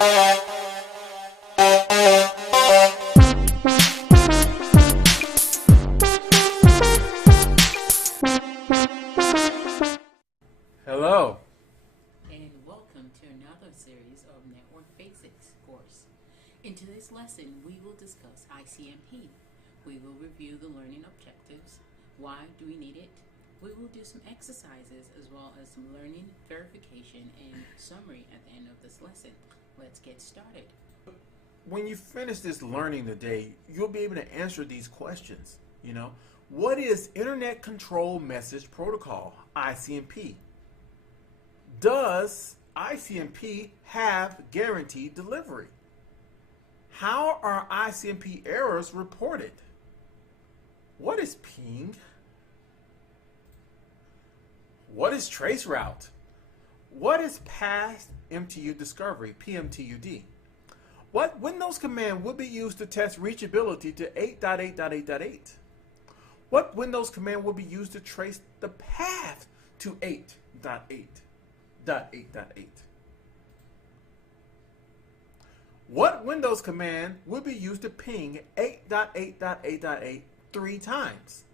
Hello. And welcome to another series of Network Basics course. In today's lesson, we will discuss ICMP. We will review the learning objectives. Why do we need it? We will do some exercises as well as some learning verification and summary at the end of this lesson. Let's get started. When you finish this learning today, you'll be able to answer these questions. What is Internet Control Message Protocol, ICMP? Does ICMP have guaranteed delivery? How are ICMP errors reported? What is ping? What is traceroute? What is past MTU Discovery, PMTUD? What Windows command would be used to test reachability to 8.8.8.8? What Windows command would be used to trace the path to 8.8.8.8? What Windows command would be used to ping 8.8.8.8 3 times?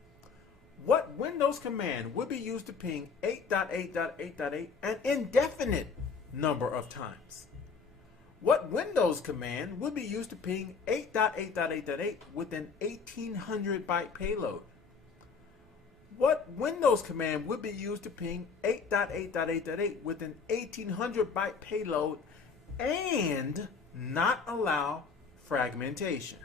What Windows command would be used to ping 8.8.8.8 an indefinite number of times? What Windows command would be used to ping 8.8.8.8 with an 1800 byte payload? What Windows command would be used to ping 8.8.8.8 with an 1800 byte payload and not allow fragmentation?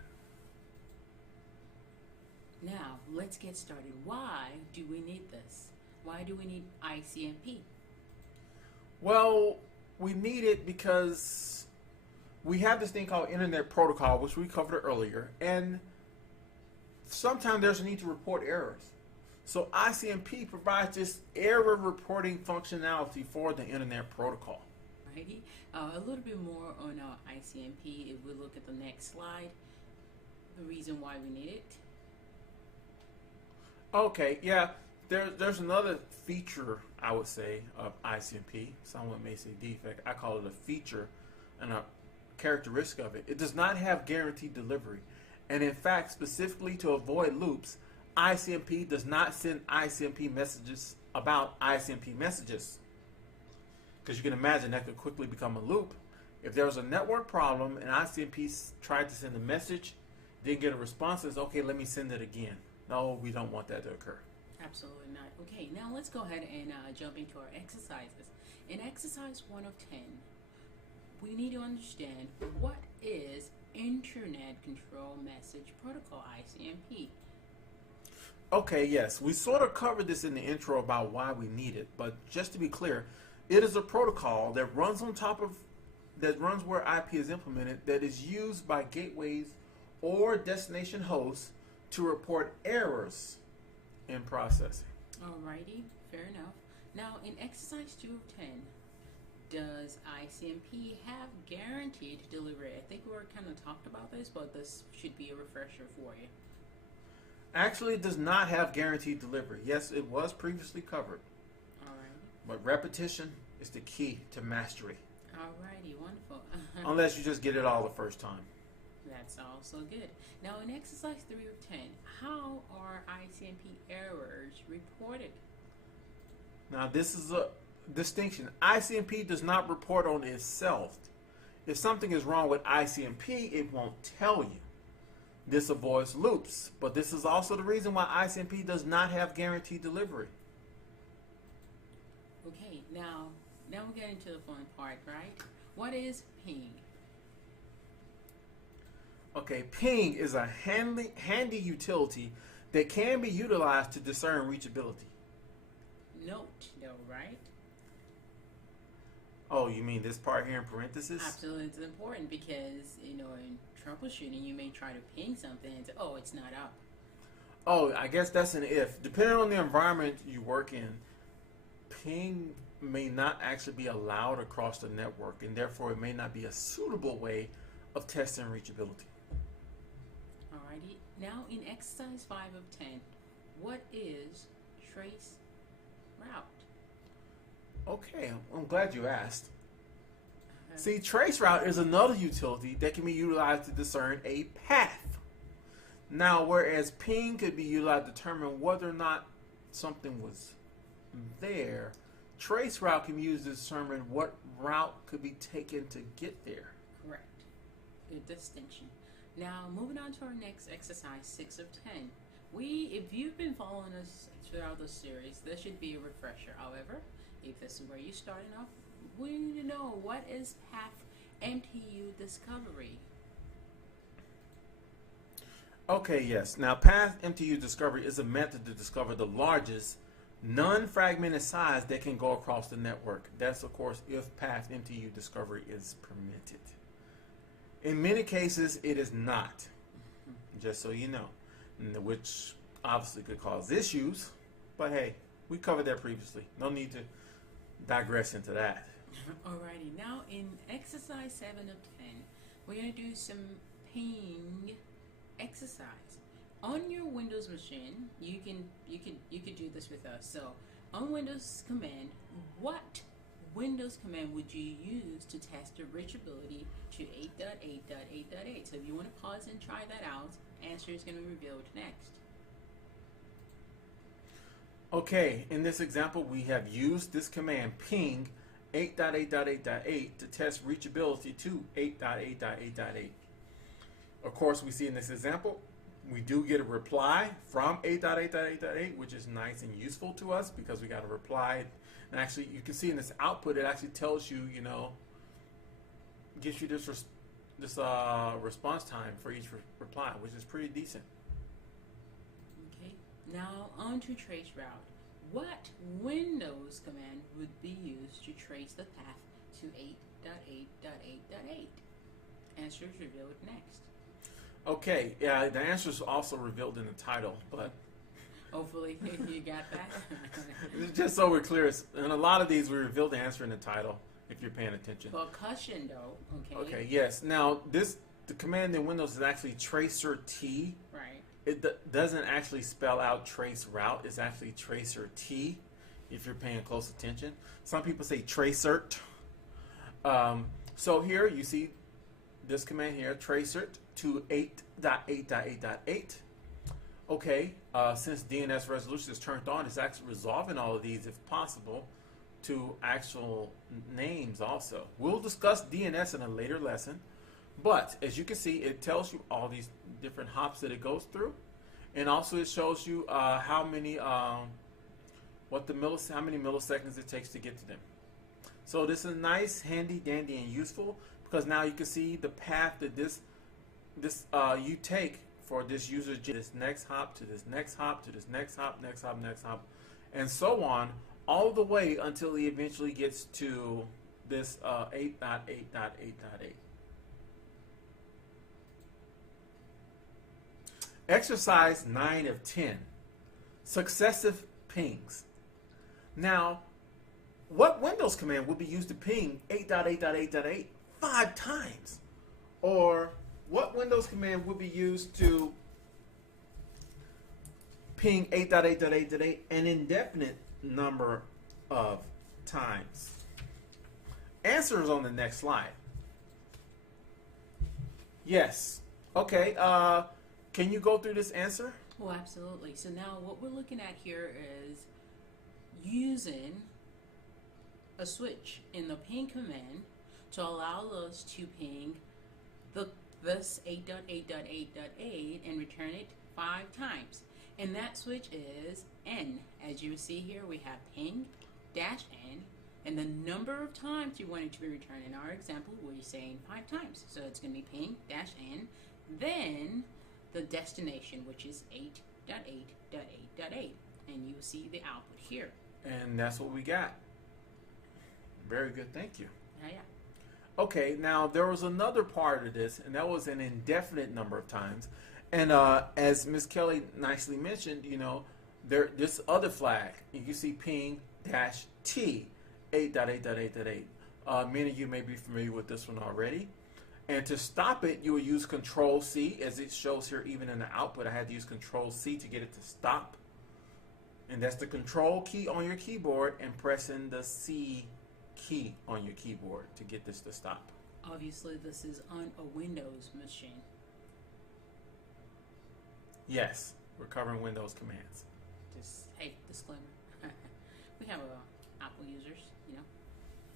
Now, let's get started. Why do we need this? Why do we need ICMP? Well, we need it because we have this thing called Internet Protocol, which we covered earlier, and sometimes there's a need to report errors. So ICMP provides this error reporting functionality for the Internet Protocol. Righty. A little bit more on ICMP if we look at the next slide. The reason why we need it. Okay, yeah, there's another feature, I would say, of ICMP. Someone may say defect. I call it a feature and a characteristic of it. It does not have guaranteed delivery. And in fact, specifically to avoid loops, ICMP does not send ICMP messages about ICMP messages. Because you can imagine that could quickly become a loop. If there was a network problem and ICMP tried to send a message, didn't get a response, says, okay, let me send it again. No, we don't want that to occur. Absolutely not. Okay, now let's go ahead and jump into our exercises. In exercise 1 of 10, we need to understand what is Internet Control Message Protocol, ICMP. Okay, yes, we sort of covered this in the intro about why we need it, but just to be clear, it is a protocol that runs on top of, that runs where IP is implemented, that is used by gateways or destination hosts to report errors in processing. Alrighty, fair enough. Now in exercise 2 of 10, does ICMP have guaranteed delivery? I think we were kind of talked about this, but this should be a refresher for you. Actually, it does not have guaranteed delivery. Yes, it was previously covered. Alright. But repetition is the key to mastery. Alrighty, wonderful. Unless you just get it all the first time. That's also good. Now in exercise 3 of 10, how are ICMP errors reported? Now this is a distinction. ICMP does not report on itself. If something is wrong with ICMP, it won't tell you. This avoids loops, but this is also the reason why ICMP does not have guaranteed delivery. Okay, now we get into the fun part, right? What is ping? Okay, ping is a handy utility that can be utilized to discern reachability. Note, though, right? Oh, you mean this part here in parentheses? Absolutely, it's important because, in troubleshooting, you may try to ping something and say, oh, it's not up. Oh, I guess that's an if. Depending on the environment you work in, ping may not actually be allowed across the network, and therefore it may not be a suitable way of testing reachability. Alrighty, now in exercise 5 of 10, what is traceroute? Okay, I'm glad you asked. See, traceroute is another utility that can be utilized to discern a path. Now, whereas ping could be utilized to determine whether or not something was there, traceroute can be used to determine what route could be taken to get there. Correct. Good distinction. Now, moving on to our next exercise, 6 of 10. If you've been following us throughout the series, this should be a refresher. However, if this is where you're starting off, we need to know, what is path MTU Discovery? Okay, yes. Now, path MTU Discovery is a method to discover the largest non-fragmented size that can go across the network. That's, of course, if path MTU Discovery is permitted. In many cases, it is not, just so you know, which obviously could cause issues, but hey, we covered that previously. No need to digress into that. Alrighty, now in exercise 7 of 10, we're going to do some ping exercise. On your Windows machine, you can do this with us. So on Windows command, what Windows command would you use to test the reachability to 8.8.8.8? So if you want to pause and try that out, answer is going to be revealed next. Okay, in this example, we have used this command ping 8.8.8.8 to test reachability to 8.8.8.8. Of course, we see in this example, we do get a reply from 8.8.8.8, which is nice and useful to us because we got a reply. And actually, you can see in this output, it actually tells you, gives you this response time for each reply, which is pretty decent. Okay, now on to traceroute. What Windows command would be used to trace the path to 8.8.8.8? Answer is revealed next. Okay, yeah, the answer is also revealed in the title, but hopefully you got that. just so we're clear, in a lot of these we reveal the answer in the title if you're paying attention. Well, caution though, okay. Okay, yes. Now the command in Windows is actually tracert. Right. It doesn't actually spell out traceroute. It's actually tracert if you're paying close attention. Some people say tracert. So here you see this command here, tracert to 8.8.8.8. Okay, since DNS resolution is turned on, it's actually resolving all of these, if possible, to actual names also. We'll discuss DNS in a later lesson, but as you can see, it tells you all these different hops that it goes through, and also it shows you how many milliseconds it takes to get to them. So this is nice, handy, dandy, and useful because now you can see the path that you take for this user, this next hop to this next hop to this next hop, next hop, next hop, and so on, all the way until he eventually gets to this 8.8.8.8. Exercise 9 of 10. Successive pings. Now, what Windows command would be used to ping 8.8.8.8 5 times? Or what Windows command would be used to ping 8.8.8.8 an indefinite number of times? Answer is on the next slide. Yes. Okay. Can you go through this answer? Oh, absolutely. So now what we're looking at here is using a switch in the ping command to allow us to ping this 8.8.8.8 and return it 5 times. And that switch is N. As you see here, we have ping dash N and the number of times you want it to be returned. In our example, we're saying 5 times. So it's going to be ping dash N, then the destination, which is 8.8.8.8. And you see the output here. And that's what we got. Very good, thank you. Yeah. Okay, now there was another part of this, and that was an indefinite number of times. And as Ms. Kelly nicely mentioned, this other flag, you can see ping dash T 8.8.8.8. Many of you may be familiar with this one already. And to stop it, you will use Control-C, as it shows here even in the output. I had to use Control-C to get it to stop. And that's the Control key on your keyboard and pressing the C key on your keyboard to get this to stop. Obviously, this is on a Windows machine. Yes, we're covering Windows commands. Just, hey, disclaimer. We have Apple users, you know.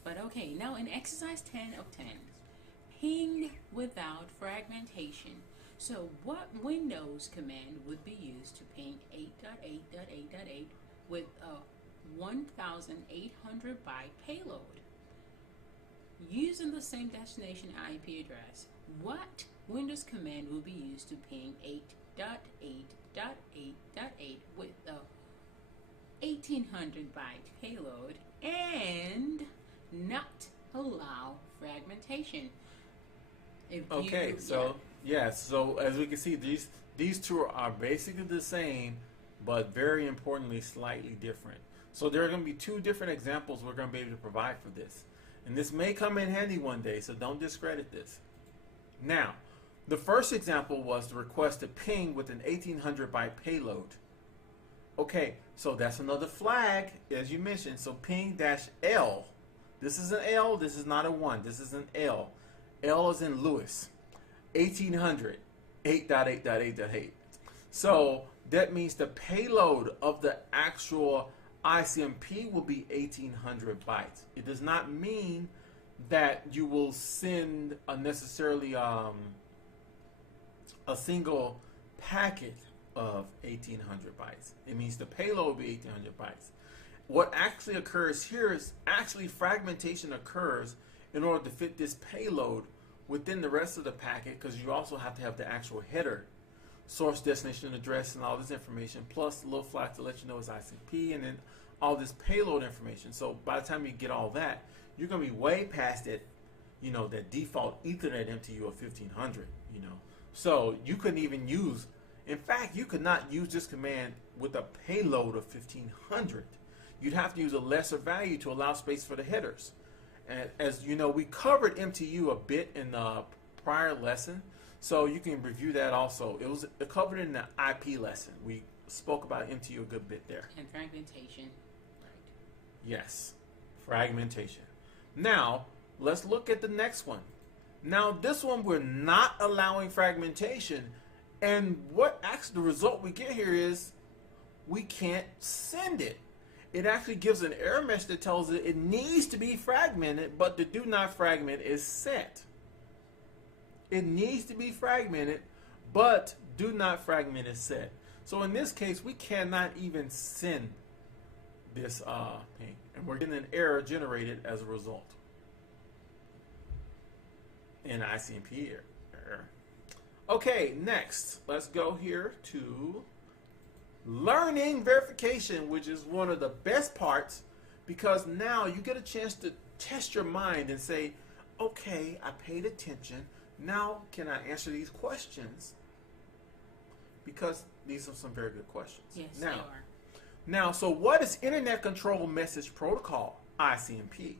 But okay, now in exercise 10 of 10, ping without fragmentation. So what Windows command would be used to ping 8.8.8.8 with a 1,800 byte payload? Using the same destination IP address, what Windows command will be used to ping 8.8.8.8 with a 1,800 byte payload and not allow fragmentation? Okay, so so as we can see, these two are basically the same, but very importantly, slightly different. So there are going to be two different examples we're going to be able to provide for this. And this may come in handy one day, so don't discredit this. Now, the first example was the request to ping with an 1,800 byte payload. Okay, so that's another flag, as you mentioned. So ping-L. This is an L, this is not a 1, this is an L. L is in Lewis. 1,800, 8.8.8.8. So that means the payload of the actual ICMP will be 1,800 bytes. It does not mean that you will send necessarily a single packet of 1,800 bytes. It means the payload will be 1,800 bytes. What actually occurs here is actually fragmentation occurs in order to fit this payload within the rest of the packet, because you also have to have the actual header, source, destination, address, and all this information, plus a little flag to let you know it's ICMP, and then all this payload information. So by the time you get all that, you're going to be way past it, you know, that default Ethernet MTU of 1,500, you know. So you couldn't even use, in fact, you could not use this command with a payload of 1,500. You'd have to use a lesser value to allow space for the headers. And as you know, we covered MTU a bit in the prior lesson, so you can review that also. It was covered in the IP lesson. We spoke about MTU a good bit there. And fragmentation. Right. Yes, fragmentation. Now, let's look at the next one. Now, this one we're not allowing fragmentation, and what actually the result we get here is we can't send it. It actually gives an error message that tells it it needs to be fragmented, but the do not fragment is set. It needs to be fragmented, but do not fragment is set. So in this case, we cannot even send this ping, and we're getting an error generated as a result. An ICMP error. Okay, next, let's go here to learning verification, which is one of the best parts, because now you get a chance to test your mind and say, okay, I paid attention. Now can I answer these questions? Because these are some very good questions. Yes, they are. Now, so what is Internet Control Message Protocol, ICMP?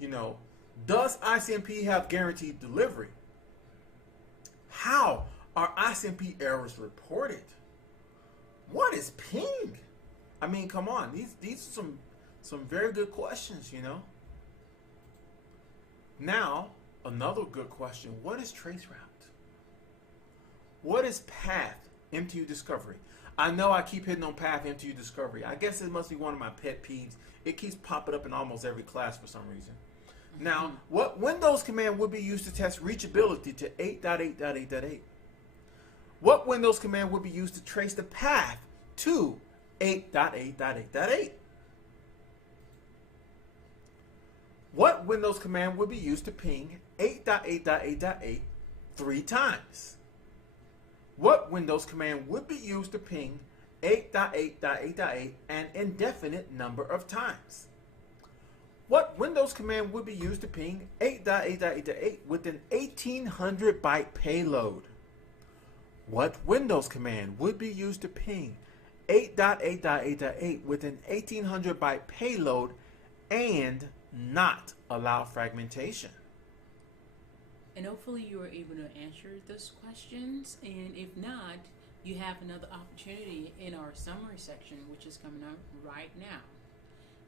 You know, does ICMP have guaranteed delivery? How are ICMP errors reported? What is ping? I mean, come on. These are some very good questions, you know. Now, another good question. What is traceroute? What is path MTU Discovery? I know I keep hitting on path MTU Discovery. I guess it must be one of my pet peeves. It keeps popping up in almost every class for some reason. Now, what Windows command would be used to test reachability to 8.8.8.8? What Windows command would be used to trace the path to 8.8.8.8? What Windows command would be used to ping 8.8.8.8 3 times? What Windows command would be used to ping 8.8.8.8 an indefinite number of times? What Windows command would be used to ping 8.8.8.8 with an 1,800 byte payload? What Windows command would be used to ping 8.8.8.8 with an 1,800 byte payload and not allow fragmentation? And hopefully you were able to answer those questions, and if not, you have another opportunity in our summary section, which is coming up right now.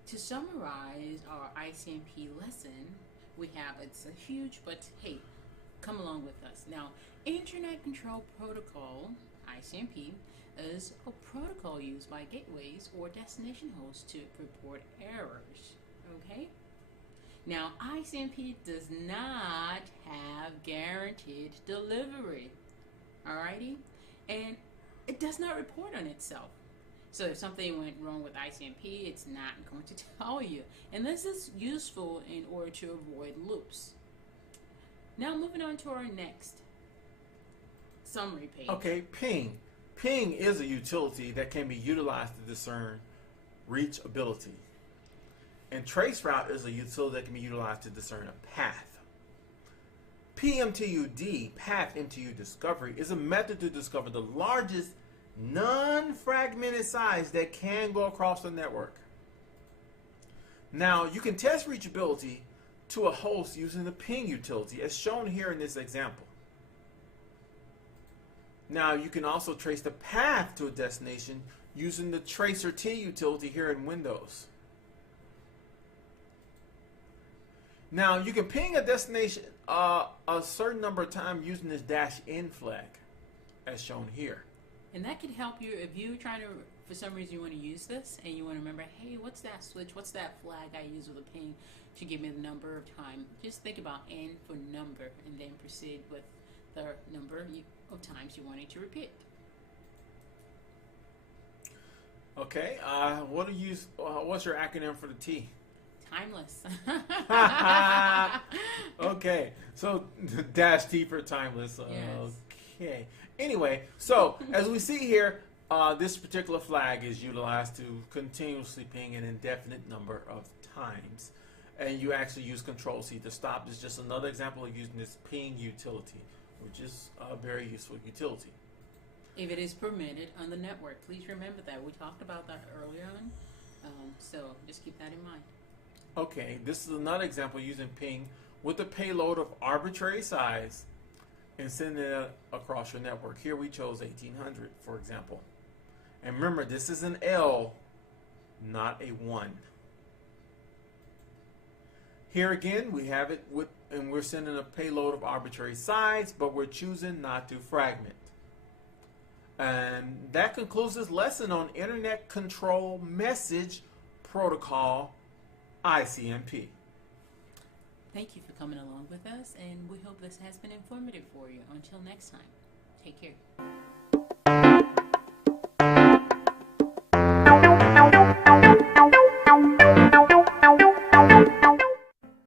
To summarize our ICMP lesson, we have, it's a huge, but hey, come along with us. Now, Internet Control Protocol, ICMP, is a protocol used by gateways or destination hosts to report errors, okay? Now, ICMP does not have guaranteed delivery, alrighty? And it does not report on itself. So if something went wrong with ICMP, it's not going to tell you. And this is useful in order to avoid loops. Now moving on to our next summary page. Okay, ping. Ping is a utility that can be utilized to discern reachability. And traceroute is a utility that can be utilized to discern a path. PMTUD, Path MTU Discovery, is a method to discover the largest non-fragmented size that can go across the network. Now, you can test reachability to a host using the ping utility, as shown here in this example. Now, you can also trace the path to a destination using the tracert utility here in Windows. Now, you can ping a destination a certain number of times using this -n flag, as shown here. And that could help you if you're trying to, for some reason you want to use this and you want to remember, hey, what's that switch, what's that flag I use with a ping to give me the number of time. Just think about N for number and then proceed with the number of times you want it to repeat. Okay, what's your acronym for the T? Timeless. Okay, so -T for timeless. Yes. Okay. Anyway, so as we see here, this particular flag is utilized to continuously ping an indefinite number of times. And you actually use Control-C to stop. This is just another example of using this ping utility, which is a very useful utility. If it is permitted on the network, please remember that. We talked about that earlier on, so just keep that in mind. Okay, this is another example using ping with a payload of arbitrary size and sending it across your network. Here we chose 1800, for example. And remember, this is an L, not a 1. Here again, we have it and we're sending a payload of arbitrary size, but we're choosing not to fragment. And that concludes this lesson on Internet Control Message Protocol, ICMP. Thank you for coming along with us, and we hope this has been informative for you. Until next time, take care.